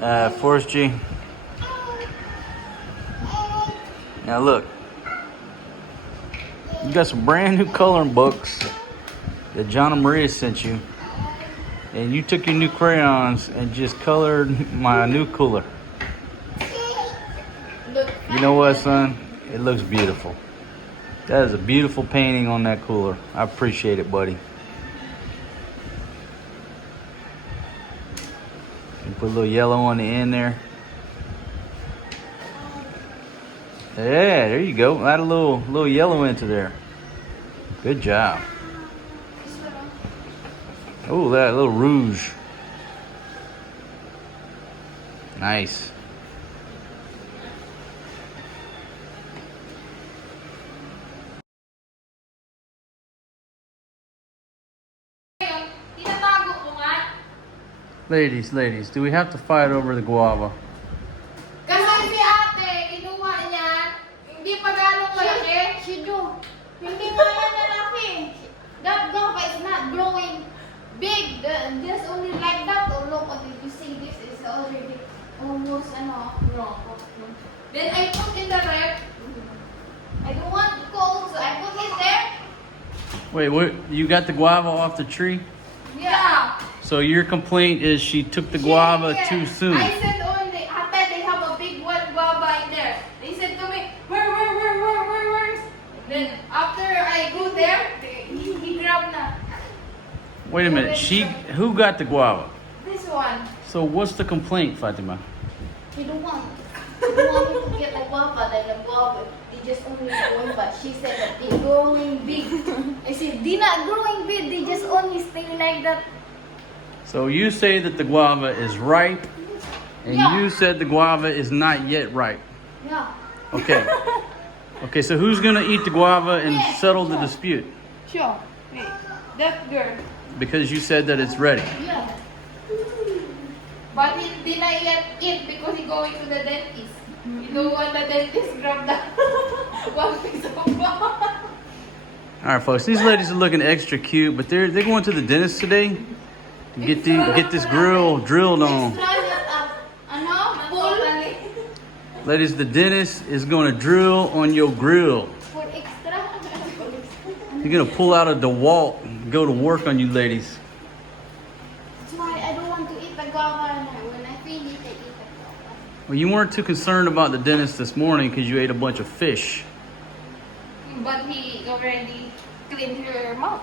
Forrest G. Now look, you got some brand new coloring books that John and Maria sent you, and you took your new crayons and just colored my new cooler. You know what, son? It looks beautiful. That is a beautiful painting on that cooler. I appreciate it, buddy. You put a little yellow on the end there. Yeah, there you go. Add a little yellow into there. Good job. Oh, that little rouge. Nice. Ladies, do we have to fight over the guava? Kasi si ate, kinuha niya, hindi pa gano'ng malaki. She do. Hindi nga yan lalaki. That guava is not growing big. Just only like that. Oh, look, you see this is already almost, no. Then I put in the rep. I don't want cold, so I put it there. Wait, what? You got the guava off the tree? Yeah. So your complaint is she took the guava too soon. I said only, ate, they have a big one guava in there. They said to me, where? Then after I go there, he grabbed na. Wait a minute, who got the guava? This one. So what's the complaint, Fatima? He don't want me to get the guava, then the guava, they just only growing, but she said that they growing big. I said, they not growing big, they just only stay like that. So you say that the guava is ripe, and you said the guava is not yet ripe. Yeah. Okay. Okay, so who's gonna eat the guava and settle the dispute? Sure. Wait, that girl. Because you said that it's ready. Yeah. But he did not yet eat because he going to the dentist. You don't want the dentist grab the one piece of guava. All right, folks. These ladies are looking extra cute, but they're going to the dentist today to get this grill drilled on. Ladies, the dentist is going to drill on your grill. For extra. You're going to pull out a DeWalt and go to work on you ladies. That's why I don't want to eat the guava. When I finish, I eat the guava. Well, you weren't too concerned about the dentist this morning because you ate a bunch of fish. But he already cleaned her mouth.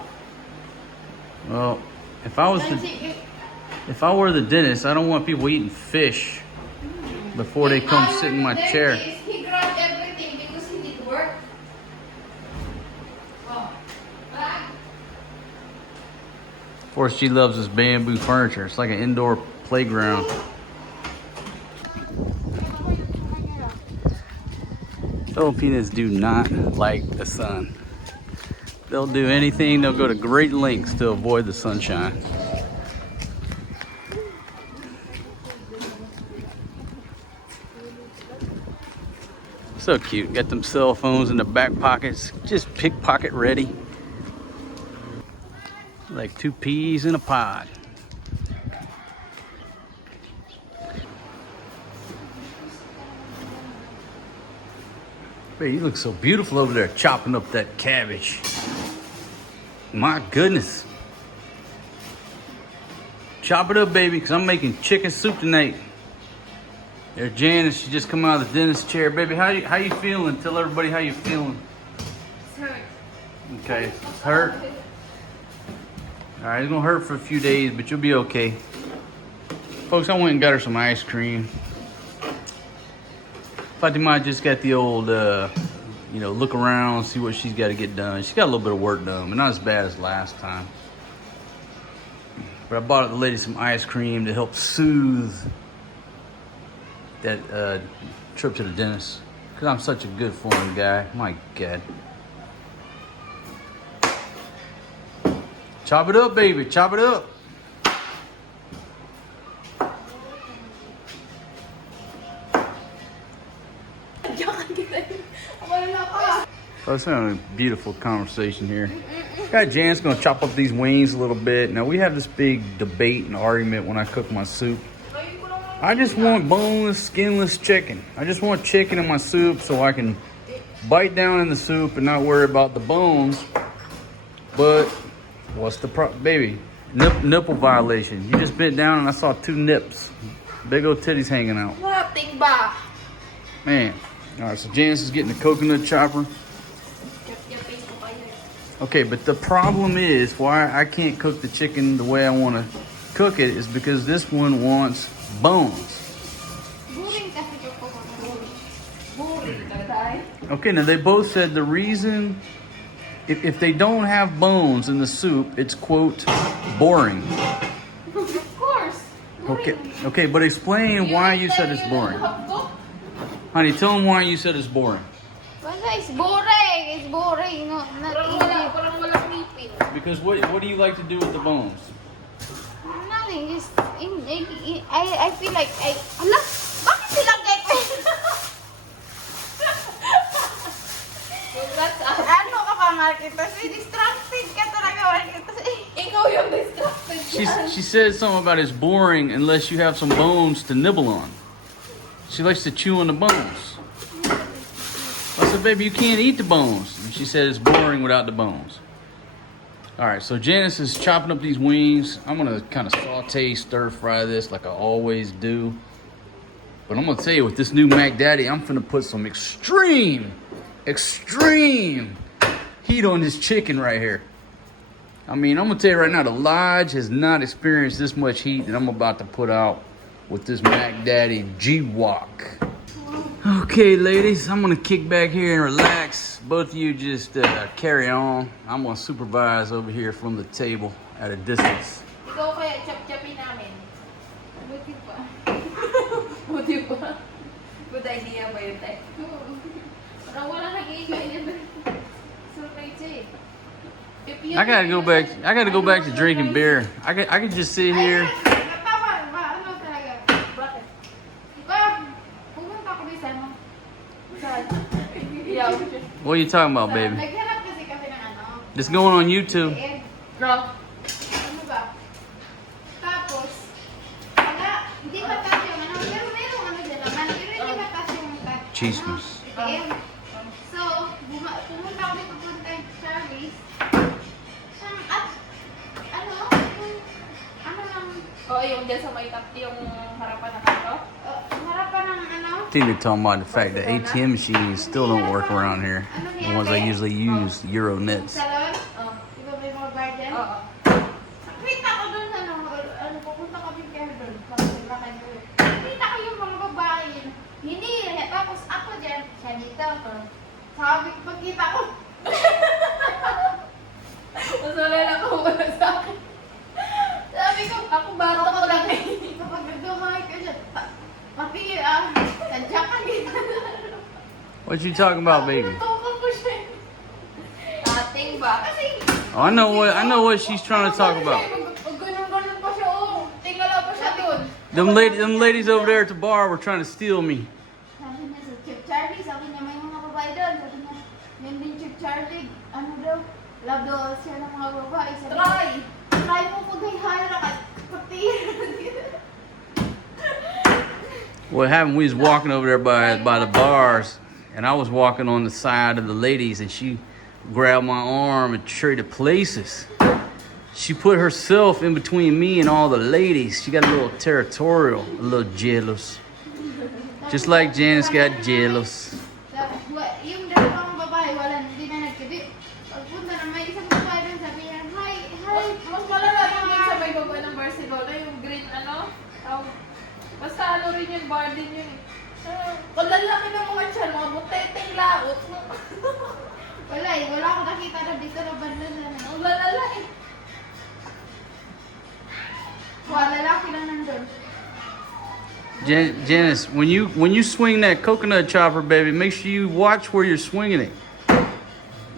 Well, if I were the dentist, I don't want people eating fish before they come sit in my chair. He grabbed everything because he did work. Oh. Forrest G loves his bamboo furniture. It's like an indoor playground. Filipinos do not like the sun. They'll do anything, they'll go to great lengths to avoid the sunshine. So cute. Got them cell phones in the back pockets, just pickpocket ready. Like two peas in a pod. Man, you look so beautiful over there chopping up that cabbage. My goodness. Chop it up, baby, because I'm making chicken soup tonight. There's Janice, she just come out of the dentist chair. Baby, how you feeling? Tell everybody how you feeling. It's hurt. Okay, it's hurt. All right, it's gonna hurt for a few days, but you'll be okay. Folks, I went and got her some ice cream. Fatima just got the old, look around, see what she's got to get done. She got a little bit of work done, but not as bad as last time. But I bought the lady some ice cream to help soothe that trip to the dentist. Because I'm such a good foreign guy. My God. Chop it up, baby. Chop it up. Oh, it's a beautiful conversation here. Got Jan's gonna chop up these wings a little bit. Now we have this big debate and argument when I cook my soup. I just want boneless, skinless chicken. I just want chicken in my soup so I can bite down in the soup and not worry about the bones. But what's the problem, baby? Nipple violation. You just bent down and I saw 2 nips. Big old titties hanging out. Mating ba? Man. All right, so Janice is getting the coconut chopper. Okay, but the problem is why I can't cook the chicken the way I want to cook it is because this one wants bones. Boring kasi ko. Boring tatay. Okay, now they both said the reason if they don't have bones in the soup, it's quote boring. Of course. Okay, but explain why you said it's boring. Honey, tell them why you said it's boring. It's boring. It's boring. No, not easy. Because what do you like to do with the bones? Nothing. Just I feel like ala, bakit sila ano ka pa Market? Kasi distracted ka talaga Market. Ikaw yung distracted. She said something about it's boring unless you have some bones to nibble on. She likes to chew on the bones. I said, baby, you can't eat the bones. And she said it's boring without the bones. All right, so Janice is chopping up these wings. I'm gonna kind of saute, stir fry this like I always do. But I'm gonna tell you, with this new Mac Daddy, I'm finna put some extreme heat on this chicken right here. I mean, I'm gonna tell you right now, the Lodge has not experienced this much heat that I'm about to put out with this Mac Daddy G-Wok. Okay, ladies, I'm gonna kick back here and relax. Both of you just carry on. I'm gonna supervise over here from the table at a distance. Ikaw kaya chop-chopin namin. Buti pa. Buti pa. Good idea ba yun, Tay? Parang wala nag-iingay yun. Surprise eh. I gotta go back to drinking beer. I could just sit here. Natawa ba? Ano talaga? Bakit? Diba, pumunta ko din sa ano? What are you talking about, baby? Naghanap kasi ng ano. It's going on YouTube. Girl. Ano ba? Tapos, wala, hindi matas yung ano, pero merong ano dyan naman, pero hindi matas yung Tsismis. So, pumunta ko dito punta yung Charlie's. At, ano lang, yung dyan sa may yung harapan ng ano? Harapan ng ano? I think they're talking about the fact that ATM machines still don't work around here. The ones I usually use, Euro nets. Salon? Di ba may mga bar dyan? Oo. Nakita ko doon, pupunta kami kaya doon. Nakita ko yung mga babae yun. Hindi, tapos ako dyan, siya dito. Sabi ko, pagkita ko. Mas wala na ako wala sa akin. Sabi ko, ako bata ko lang eh. Kapag nagduhay ka dyan, pati, sadya ka dito. What you talking about, baby? Natutukan ko siya. Ating ba? Kasi, Oh, I know what she's trying to talk about. ganun pa siya, tingala pa siya doon. Them ladies over there at the bar were trying to steal me. Sabi niya sa Chip Charlie, sabi niya may mga babae doon. Sabi niya, yun din Chip Charlie, ano daw, love daw siya ng mga babae. Sabi, try mo pag-hihira at pati. What happened, we was walking over there by the bars, and I was walking on the side of the ladies, and she grabbed my arm and traded places. She put herself in between me and all the ladies. She got a little territorial, a little jealous. Just like Janice got jealous. Yung dalawang babae, wala, hindi na nagkibit. Pagpunta na may isang babae doon, sabi niya, hi. Mas malala yung sa may baba ng Barcelona, yung green ano. Basta ano rin yung bar din yun eh. Kalalaki ng mga tiyan, mga buteteng laot. Wala eh, wala akong nakita na dito na banda na. Ang lalala eh. Lalaki lang nandun. Janice, when you swing that coconut chopper, baby, make sure you watch where you're swinging it.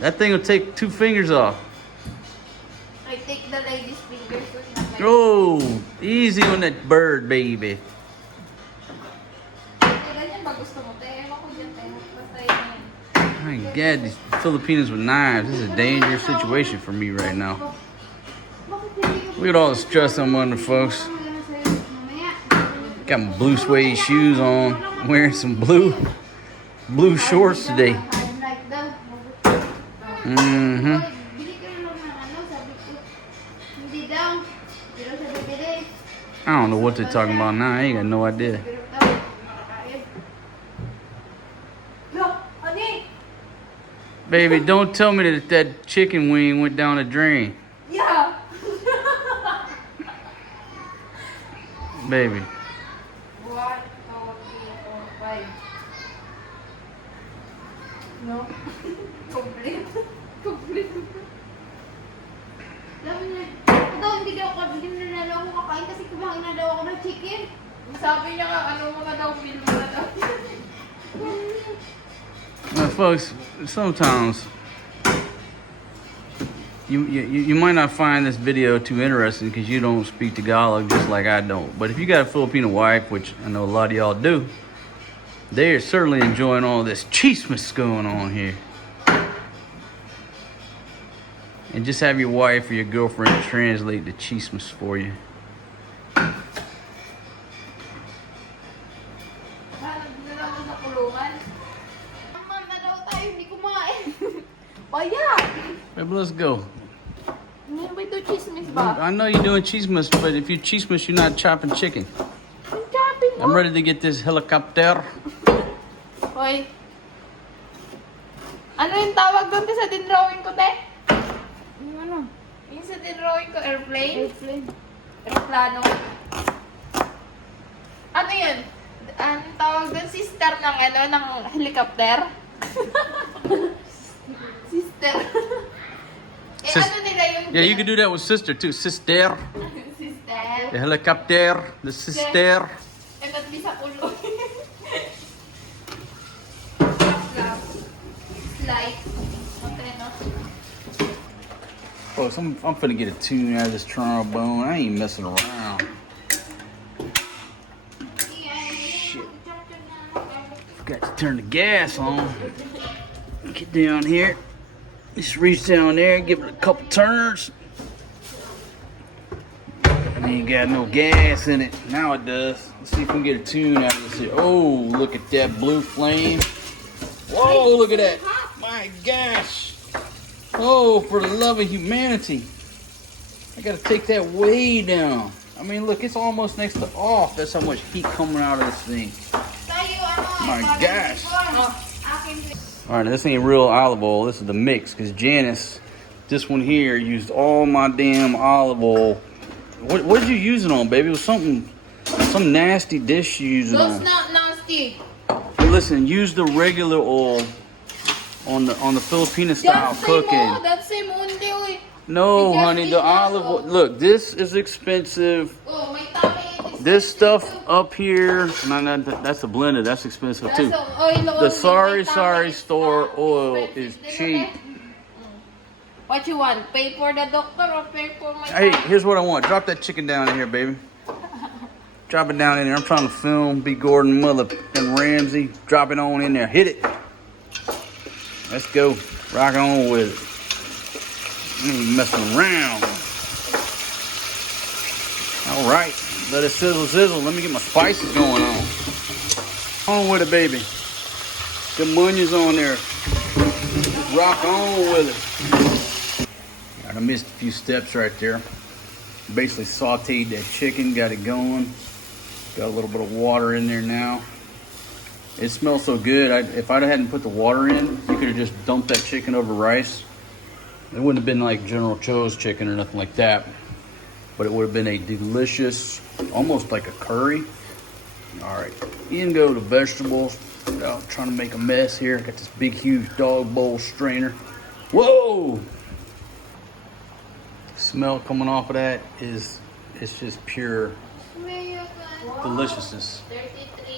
That thing will take 2 fingers off. I take the lady's fingers. Oh, easy on that bird, baby. My God, these Filipinas with knives. This is a dangerous situation for me right now. Look at all the stress I'm under, folks. Got my blue suede shoes on. I'm wearing some blue shorts today. I'm like daw. Mm-hmm. Bili ka na lang ng ano, sabi ko. Hindi daw. Pero sa bibili. I don't know what they're talking about now. I ain't got no idea. Pero daw, makakain. Look, honey. Baby, don't tell me that chicken wing went down the drain. Yeah. Baby. 1, 2, 3, 4, 5. No? Complete. Complete. Alam niya, ako daw hindi na daw ako kakain kasi kumain na daw ako ng chicken. Sabi niya nga, ano mga daw, film na daw. Well, folks, sometimes you might not find this video too interesting because you don't speak Tagalog just like I don't. But if you got a Filipino wife, which I know a lot of y'all do, they are certainly enjoying all this Tsismis going on here. And just have your wife or your girlfriend translate the Tsismis for you. Nagdala mo sa kulungan. Naman na daw tayo, hindi kumain. Bayan! Baby, let's go. Hindi ba ito chismis ba? I know you're doing Tsismis, but if you Tsismis, you're not chopping chicken. Ang chopping I'm ready to get this helicopter. Hoy. Ano yung tawag doon sa din-drawing ko, te? Yung ano? Yung sa din-drawing ko, airplane? Airplane. Aeroplano. Ano yun? Anong tawag doon? Sister ng ano, ng helicopter? Sister. Eh, Sis- ano nila yung... Yeah, you can do that with sister too. Sister. Sister. The helicopter. The sister. Eh, ba't di sa ulo? Slide. Okay, no? Folks, I'm finna get a tune out of this trombone. I ain't messing around. Shit. Forgot to turn the gas on. Get down here. Just reach down there, give it a couple turns. It ain't got no gas in it. Now it does. Let's see if we can get a tune out of this here. Oh, look at that blue flame. Whoa, look at that. My gosh. Oh, for the love of humanity. I gotta take that way down. I mean, look, it's almost next to off. That's how much heat coming out of this thing. My gosh. All right, this ain't real olive oil. This is the mix, because Janice, this one here, used all my damn olive oil. What did you use it on, baby? It was some nasty dish you used it Those on. not nasty. Listen, use the regular oil on the Filipino style cooking. That's same undi, oy. No, Just honey, eat the that olive oil. oil. Look, this is expensive. Oh, may tama This stuff up here, that's a blended. That's expensive too. The sorry store oil is cheap. What you want? Pay for the doctor or pay for my Hey, here's what I want. Drop that chicken down in here, baby. Drop it down in there. I'm trying to film B. Gordon, Mother, and Ramsey. Drop it on in there. Hit it. Let's go. Rock on with it. I ain't messing around. All right. Let it sizzle. Let me get my spices going on. On with it, baby. Them onions on there. Rock on with it. All right, I missed a few steps right there. Basically sauteed that chicken, got it going. Got a little bit of water in there now. It smells so good. If I hadn't put the water in, you could have just dumped that chicken over rice. It wouldn't have been like General Cho's chicken or nothing like that. But it would have been a delicious, almost like a curry. All right, in go the vegetables. I'm trying to make a mess here. Got this big, huge dog bowl strainer. Whoa! Smell coming off of that it's just pure deliciousness. 33.